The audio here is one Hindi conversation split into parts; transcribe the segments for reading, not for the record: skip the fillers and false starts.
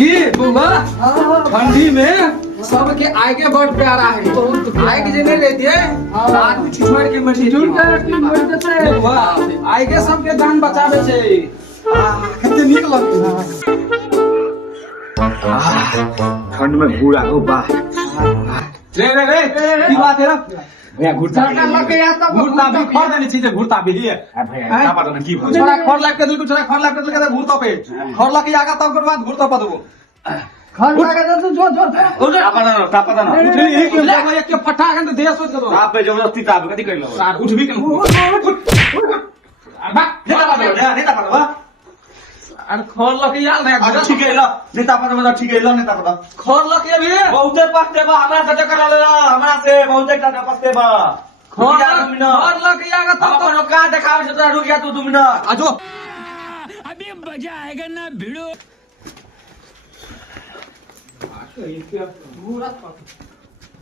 कि बुआ ठंडी में सबके आगे बहुत प्यारा है। आगे जने रहती है आदमी छिछोड़ के मर जेतै बुआ आगे सबके जान बचावे छै। कते नीक लगै ठंड में घूरा हो बा रे रे रे की बात है रे भैया घुरता लगे या तब घुरता भी खर देने चीज घुरता भी लिए भैया का पता नहीं की हो छोरा खर लाग के दिल को छोरा खर लाग के दिल के घुरता पे खर लाग के आगा तब के बाद घुरता पा देबो खर लाग के तो जोर जोर ता पता ना उठली एक के फटा के देह सोच के आप पे जबरदस्ती ता कथि कर लो उठ भी के बा नेता पता अरे खर लाग के यार अच्छा ठीक है ला नेता पता ठीक है ला नेता पता खर लाग के भी बहुते पस्ते बा हमरा से टकर ले हमरा से बहुते टाटा पस्ते बा खर लाग के आगा तब अपन का देखावे से तोरा रुक जा तू 2 मिनट आजो अभी मजा आएगा ना भिड़ो।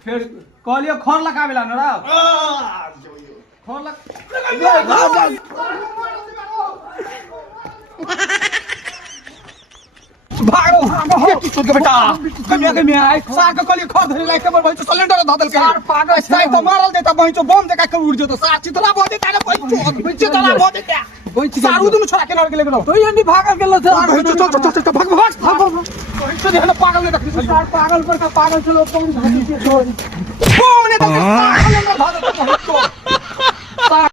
फिर कहलियो खर लगावेला न रा खर लग भागो भागो छोड़ के बेटा कमिया आई सार के कहलियो खर धरे लाइक पर भइतो सिलेंडर धदल के सार पागल साइ तो मारल देता भइतो बम देका के उड़ जेतो सार चितला भ देता रे भइतो चितला भ देता सार उदुन छोड़ा के लड़ के लेगलो तो यंडी भागल गेलो था भइतो चल भाग भइतो देहन पागल ने देखि सार पागल पर का पागल चलो बम धरी के छोड़ बम ने तो सार सिलेंडर ध देता भइतो